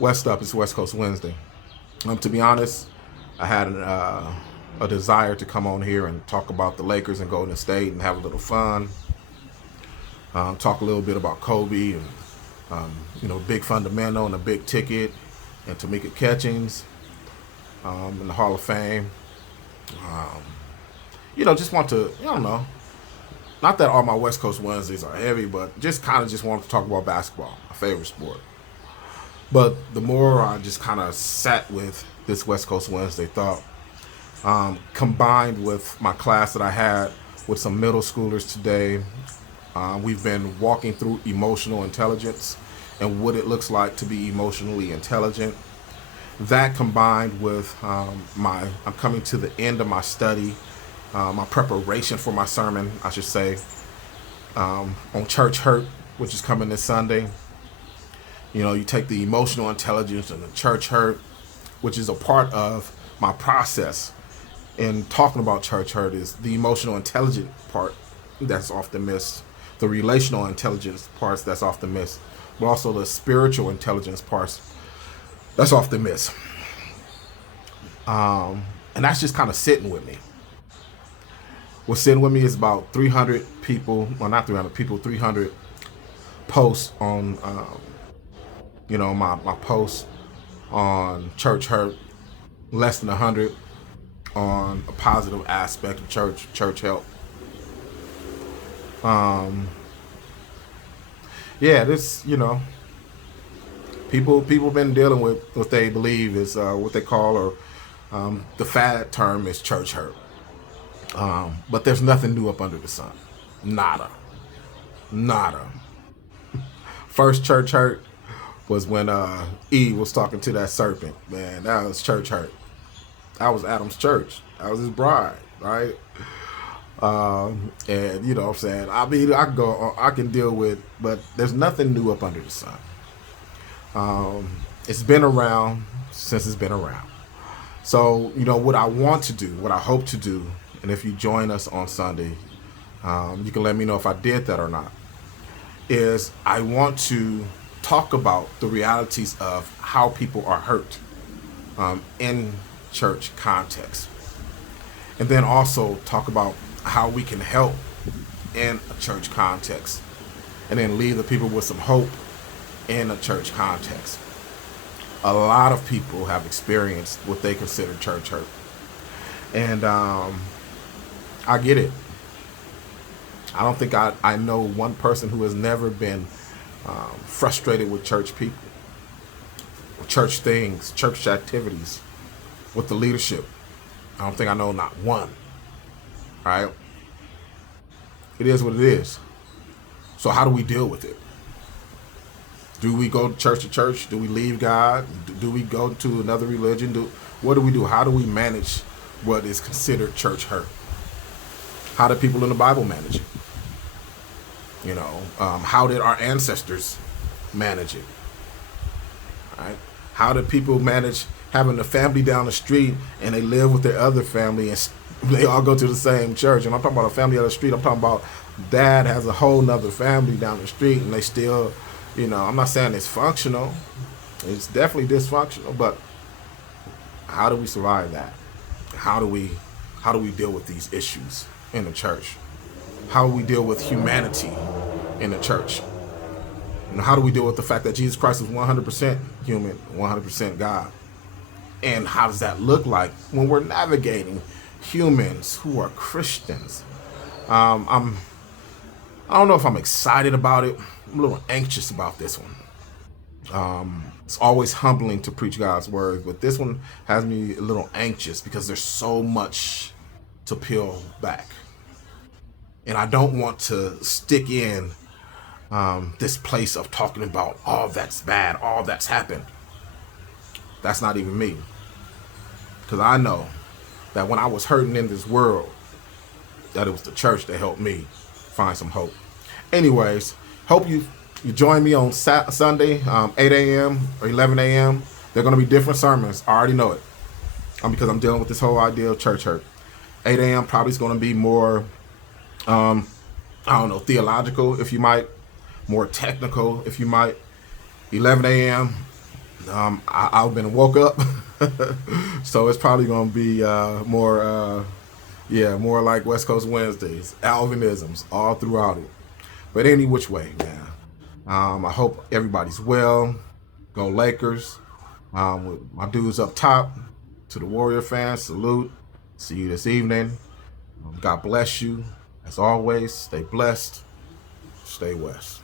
West Up. It's West Coast Wednesday. To be honest, I had a desire to come on here and talk about the Lakers and Golden State and have a little fun. Talk a little bit about Kobe and big fundamental and a big ticket and Tamika Catchings in the Hall of Fame. Just want to, not that all my West Coast Wednesdays are heavy, but just wanted to talk about basketball, my favorite sport. But the more I just kind of sat with this West Coast Wednesday thought, combined with my class that I had with some middle schoolers today, we've been walking through emotional intelligence and what it looks like to be emotionally intelligent. That combined with I'm coming to the end of my study, my preparation for my sermon, I should say, on church hurt, which is coming this Sunday. You take the emotional intelligence and the church hurt, which is a part of my process in talking about church hurt, is the emotional intelligent part that's often missed, the relational intelligence parts that's often missed, but also the spiritual intelligence parts that's often missed. And that's just kind of sitting with me. What's sitting with me is about 300 people, well, not 300 people, 300 posts on my posts on church hurt, less than 100 on a positive aspect of church help. People been dealing with what they believe is what they call, or the fad term is church hurt. But there's nothing new up under the sun. Nada. First church hurt was when Eve was talking to that serpent. Man, that was church hurt. That was Adam's church. That was his bride, right? And you know what I'm saying? I mean, I can deal with, but there's nothing new up under the sun. It's been around since it's been around. So, what I want to do, what I hope to do, and if you join us on Sunday, you can let me know if I did that or not, is I want to talk about the realities of how people are hurt in church context. And then also talk about how we can help in a church context. And then leave the people with some hope in a church context. A lot of people have experienced what they consider church hurt. And I get it. I don't think I know one person who has never been frustrated with church people, with church things, church activities, with the leadership. I don't think I know not one. Right? It is what it is. So how do we deal with it? Do we go church to church? Do we leave God? Do we go to another religion? What do we do? How do we manage what is considered church hurt? How do people in the Bible manage it? How did our ancestors manage it? Right? How did people manage having a family down the street and they live with their other family and they all go to the same church? And I'm talking about a family on the street. I'm talking about dad has a whole nother family down the street and they still, I'm not saying it's functional. It's definitely dysfunctional, but how do we survive that? How do we deal with these issues in the church? How do we deal with humanity in the church? And how do we deal with the fact that Jesus Christ is 100% human, 100% God? And how does that look like when we're navigating humans who are Christians? I don't know if I'm excited about it. I'm a little anxious about this one. It's always humbling to preach God's word, but this one has me a little anxious because there's so much to peel back. And I don't want to stick in this place of talking about all that's bad, all that's happened. That's not even me. Because I know that when I was hurting in this world, that it was the church that helped me find some hope. Anyways, hope you join me on Sunday, 8 a.m. or 11 a.m. They're going to be different sermons. I already know it. Because I'm dealing with this whole idea of church hurt. 8 a.m. probably is going to be more, theological, if you might. More technical, if you might. 11 a.m., I've been woke up, so it's probably gonna be more like West Coast Wednesdays, Alvinisms all throughout it. But any which way, man. I hope everybody's well. Go Lakers. With my dudes up top, to the Warrior fans, salute. See you this evening. God bless you. As always, stay blessed. Stay West.